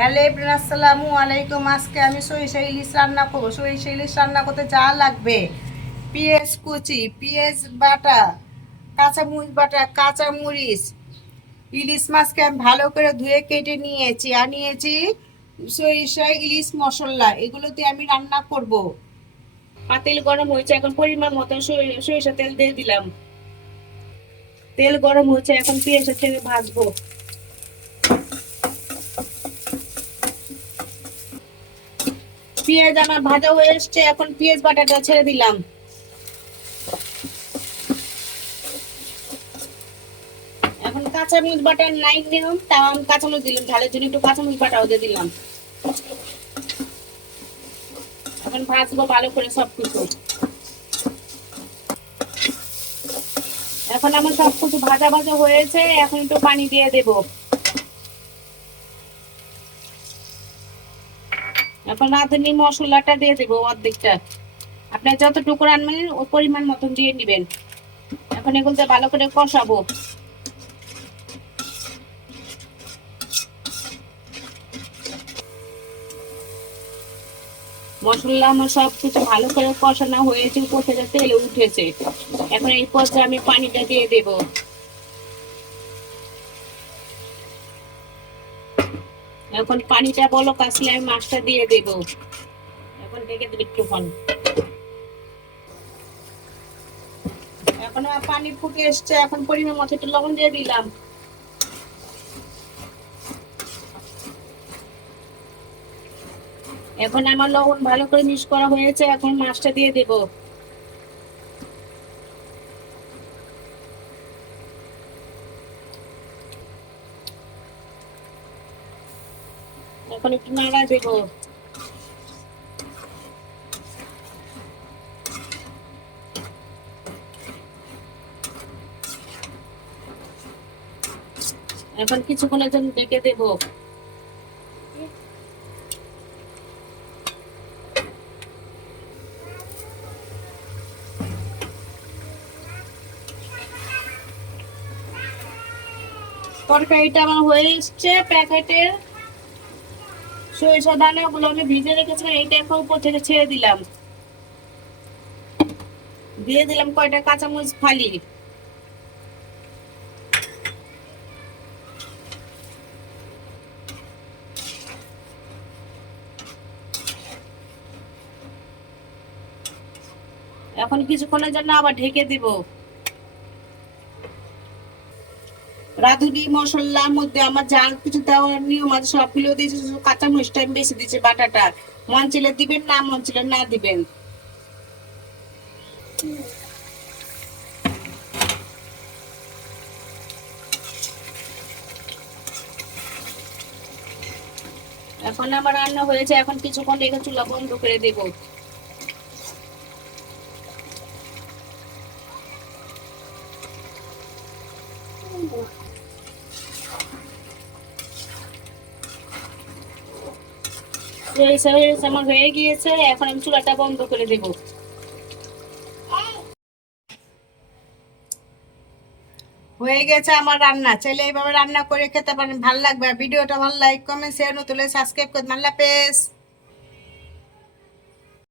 Hello everyone, আসসালামু আলাইকুম। আজকে আমি সরিষা ইলিশ রান্না করবো। সরিষা ইলিশ রান্না করতে যা লাগবে: পেঁয়াজ কুচি, পেঁয়াজ বাটা, কাঁচামরিচ বাটা, কাঁচামরিচ। ইলিশ মাছকে আমি ভালো করে ধুয়ে কেটে নিয়েছি। আর নিয়েছি সরিষা ইলিশ মশলা, এগুলোতে আমি রান্না করব। পাতিল গরম হয়েছে, এখন পরিমাণ মতো সরিষা তেল দিয়ে দিলাম। তেল গরম হয়েছে, এখন পেঁয়াজের থেকে ভাজবো। পেঁয়াজ আমার ভাজা হয়ে এসছে, এখন পেঁয়াজ বাটাটা ছেড়ে দিলাম। এখন কাঁচামরিচ বাটা নাই দিলাম, তাও আমি কাঁচামরিচ দিলাম, ঝালের জন্য একটু কাঁচামরিচ বাটাও দিয়ে দিলাম। এখন ভাজবো ভালো করে সবকিছু। এখন আমার সবকিছু ভাজা ভাজা হয়েছে, এখন একটু পানি দিয়ে দেব। এখন রাঁধুনি মশলাটা দিয়ে দেবো অর্ধেকটা। আপনার যতটুকু রান্নাবেন ওই পরিমাণ মতন দিয়ে নেবেন। এখন এগুলোতে ভালো করে কষাবো। মশলা আমার সবকিছু ভালো করে কষানো হয়েছে, উপর থেকে তেলে উঠেছে। এখন এই পর্যায়ে আমি পানিটা দিয়ে দেব। এখন পানিটা বলক আসলে আমি মাছটা দিয়ে দেব। এখন ঢেকে দেব একটুক্ষণ। এখন আমার পানি ফুটে এসছে, এখন পরিমাণ মতো একটু লবণ দিয়ে দিলাম। এখন আমার লবণ ভালো করে মিক্স করা হয়েছে, এখন মাছটা দিয়ে দেব। এখন একটু নাড়া দেব। এখন কিছুক্ষণের জন্য ঢেকে দেব। তরকারিটা আমার হয়ে এসছে। প্যাকেটের সরিষা দানাগুলো আমি ভিজে রেখেছিলাম, এইটা এখন উপর থেকে ছেড়ে দিলাম। দিয়ে দিলাম কয়টা কাঁচামরিচ ফালি। এখন কিছুক্ষণের জন্য আবার ঢেকে দিব। রাঁধুনি মশলার মধ্যে আমার যা কিছু দেওয়ার নিয়ম আছে সবগুলো দিয়েছি, শুধু কাঁচামরিচটা আমি বেশি দিচ্ছি, বাটাটা। মন চাইলে দিবেন, না মন চাইলে না দিবেন। এখন আমার রান্না হয়েছে, এখন কিছুক্ষণ রেখে চুলা বন্ধ করে দেব। আমার হয়ে গিয়েছে, এখন আমি চুলাটা বন্ধ করে দেব। হয়ে গেছে আমার রান্না। চাইলে এইভাবে রান্না করে খেতে পারেন, ভালো লাগবে। ভিডিওটা ভালো লাইক কমেন্ট শেয়ার, নতুন সাবস্ক্রাইব করবেন। আল্লাহ হাফেজ।